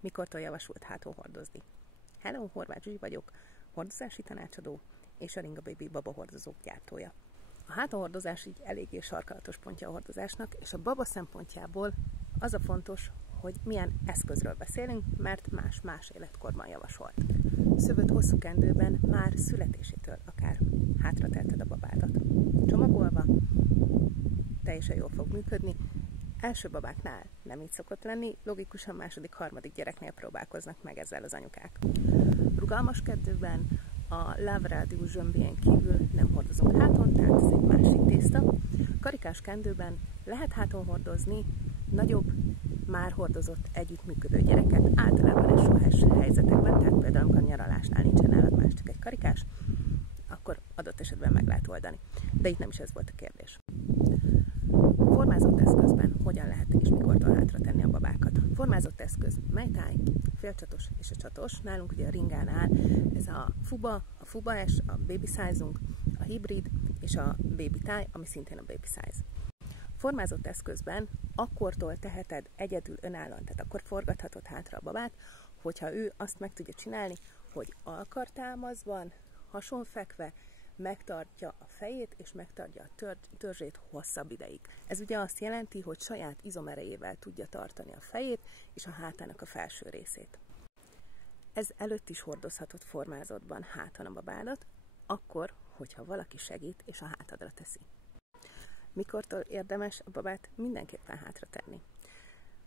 Mikortól javasolt hátonhordozni? Hello, Horváth Zsuzsi vagyok, hordozási tanácsadó és a Ringa Baby babahordozók gyártója. A hátonhordozás így eléggé sarkalatos pontja a hordozásnak, és a baba szempontjából az a fontos, hogy milyen eszközről beszélünk, mert más-más életkorban javasolt. Szövött hosszú kendőben már születésétől akár hátra teheted a babádat. Csomagolva teljesen jól fog működni. Első babáknál nem így szokott lenni, logikusan második, harmadik gyereknél próbálkoznak meg ezzel az anyukák. Rugalmas kedvben a Love Radius zsömbjén kívül nem hordozunk háton, tehát ez egy másik tészta. Karikás kendőben lehet háton hordozni nagyobb, már hordozott együttműködő gyereket, általában SOS helyzetekben, tehát például amikor a nyaralásnál nincsen nálad más, csak egy karikás, akkor adott esetben meg lehet oldani. De itt nem is ez volt a kérdés. Formázott eszközben hogyan lehet és mikortól hátra tenni a babákat? Formázott eszköz, melytáj, félcsatos és a csatos. Nálunk ugye a Ringánál ez a Fuba S, a baby size-unk, a hibrid és a baby táj, ami szintén a baby size. Formázott eszközben akkortól teheted egyedül önállóan, tehát akkor forgathatod hátra a babát, hogyha ő azt meg tudja csinálni, hogy alkartámaszban, hasonfekve megtartja a fejét és megtartja a törzsét hosszabb ideig. Ez ugye azt jelenti, hogy saját izomerejével tudja tartani a fejét és a hátának a felső részét. Ez előtt is hordozhatod formázottban háton a babádat, akkor, hogyha valaki segít és a hátadra teszi. Mikortól érdemes a babát mindenképpen hátra tenni?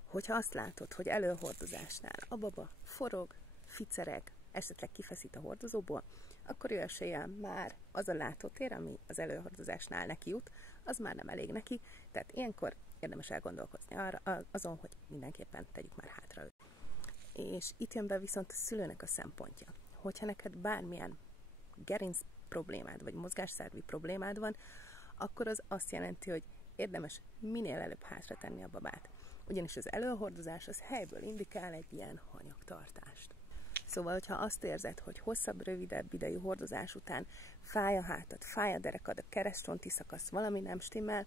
Hogyha azt látod, hogy előhordozásnál a baba forog, ficereg, esetleg kifeszít a hordozóból, akkor ő eséllyel már az a látótér, ami az előhordozásnál neki jut, az már nem elég neki, tehát ilyenkor érdemes elgondolkozni azon, hogy mindenképpen tegyük már hátra őt. És itt jön be viszont a szülőnek a szempontja. Hogyha neked bármilyen gerinc problémád, vagy mozgásszervi problémád van, akkor az azt jelenti, hogy érdemes minél előbb hátra tenni a babát. Ugyanis az előhordozás az helyből indikál egy ilyen hanyagtartást. Szóval, hogyha azt érzed, hogy hosszabb, rövidebb idejű hordozás után fáj a hátad, fáj a derekad, a keresztcsonti szakasz, valami nem stimmel,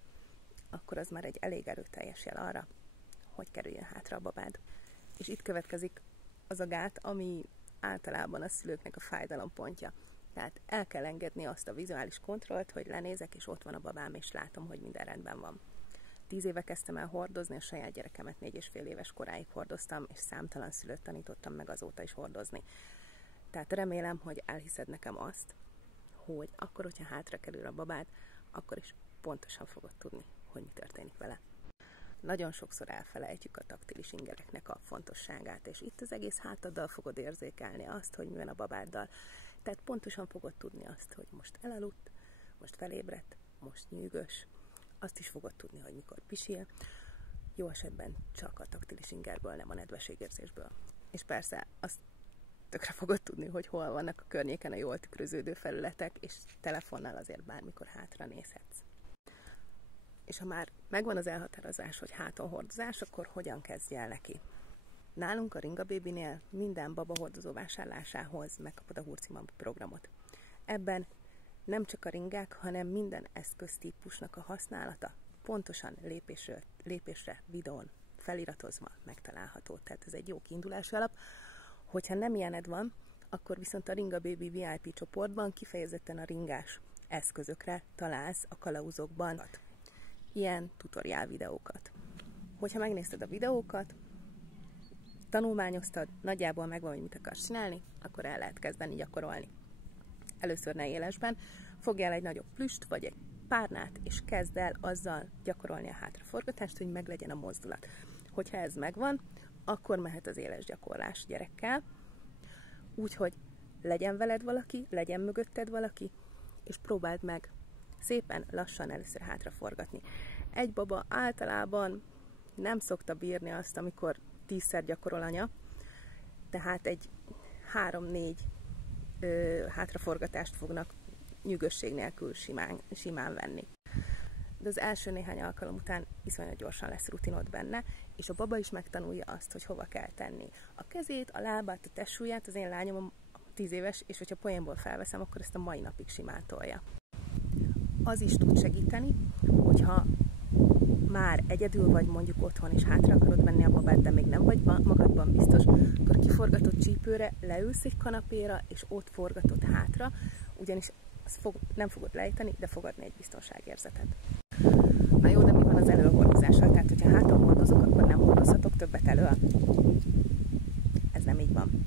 akkor az már egy elég erőteljes jel arra, hogy kerüljön hátra a babád. És itt következik az a gát, ami általában a szülőknek a fájdalompontja. Tehát el kell engedni azt a vizuális kontrollt, hogy lenézek, és ott van a babám, és látom, hogy minden rendben van. 10 éve kezdtem el hordozni, a saját gyerekemet 4,5 éves koráig hordoztam, és számtalan szülőt tanítottam meg azóta is hordozni. Tehát remélem, hogy elhiszed nekem azt, hogy akkor, hogyha hátra kerül a babád, akkor is pontosan fogod tudni, hogy mi történik vele. Nagyon sokszor elfelejtjük a taktilis ingereknek a fontosságát, és itt az egész hátaddal fogod érzékelni azt, hogy mi van a babáddal. Tehát pontosan fogod tudni azt, hogy most elaludt, most felébredt, most nyűgös. Azt is fogod tudni, hogy mikor pisil. Jó esetben csak a taktilis ingerből, nem a nedvességérzésből. És persze azt tökre fogod tudni, hogy hol vannak a környéken a jól tükröződő felületek, és telefonnal azért bármikor hátra nézhetsz. És ha már megvan az elhatározás, hogy háton hordozás, akkor hogyan kezdj el neki? Nálunk a Ringa Babynél minden babahordozó vásárlásához megkapod a Hurcimam programot. Ebben nem csak a ringák, hanem minden eszköztípusnak a használata pontosan lépésre videón feliratozva megtalálható. Tehát ez egy jó kiindulási alap. Hogyha nem ilyened van, akkor viszont a Ringa Baby VIP csoportban kifejezetten a ringás eszközökre találsz a kalauzokban ilyen tutoriál videókat. Hogyha megnézted a videókat, tanulmányoztad, nagyjából megvan, hogy mit akarsz csinálni, akkor el lehet kezdeni gyakorolni. Először ne élesben, fogjál egy nagyobb plüst, vagy egy párnát, és kezd el azzal gyakorolni a hátraforgatást, hogy meglegyen a mozdulat. Hogyha ez megvan, akkor mehet az éles gyakorlás gyerekkel, úgyhogy legyen veled valaki, legyen mögötted valaki, és próbáld meg szépen lassan először hátraforgatni. Egy baba általában nem szokta bírni azt, amikor 10-szer gyakorol anya, tehát egy 3-4 hátraforgatást fognak nyűgösség nélkül simán venni. De az első néhány alkalom után iszonyat gyorsan lesz rutinod benne, és a baba is megtanulja azt, hogy hova kell tenni a kezét, a lábát, a testsúlyát. Az én lányom 10 éves, és hogyha poénból felveszem, akkor ezt a mai napig simán tolja. Az is tud segíteni, hogyha már egyedül vagy mondjuk otthon, és hátra akarod venni a babát, de még nem vagy magadban biztos, akkor kiforgatott csípőre leülsz egy kanapéra, és ott forgatod hátra, ugyanis nem fogod lejteni, de fogad adni egy biztonságérzetet. Na jó, de mi van az előhordozással? Tehát, hogyha háton hordozok, akkor nem hordozhatok többet elő? Ez nem így van.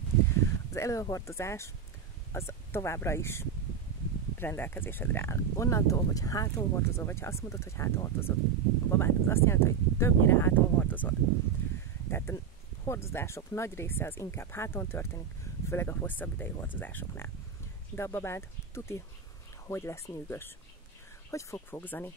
Az előhordozás az továbbra is rendelkezésedre áll. Onnantól, hogy háton hordozol, vagy ha azt mondod, hogy háton hordozod a babát, az azt jelenti, hogy többnyire háton hordozod. Tehát a hordozások nagy része az inkább háton történik, főleg a hosszabb idei hordozásoknál. De a babád tuti, hogy lesz nyűgös, hogy fog fogzani,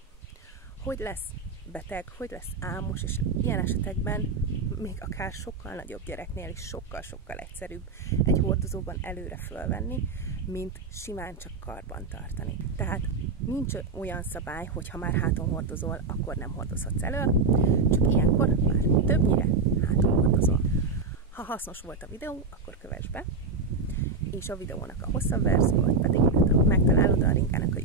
hogy lesz beteg, hogy lesz álmos, és ilyen esetekben még akár sokkal nagyobb gyereknél is sokkal-sokkal egyszerűbb egy hordozóban előre fölvenni, mint simán csak karban tartani. Tehát nincs olyan szabály, hogy ha már háton hordozol, akkor nem hordozhatsz elő, csak ilyenkor már többnyire háton hordozol. Ha hasznos volt a videó, akkor kövess be, és a videónak a hosszabb verziót pedig megtalálod a Ringának a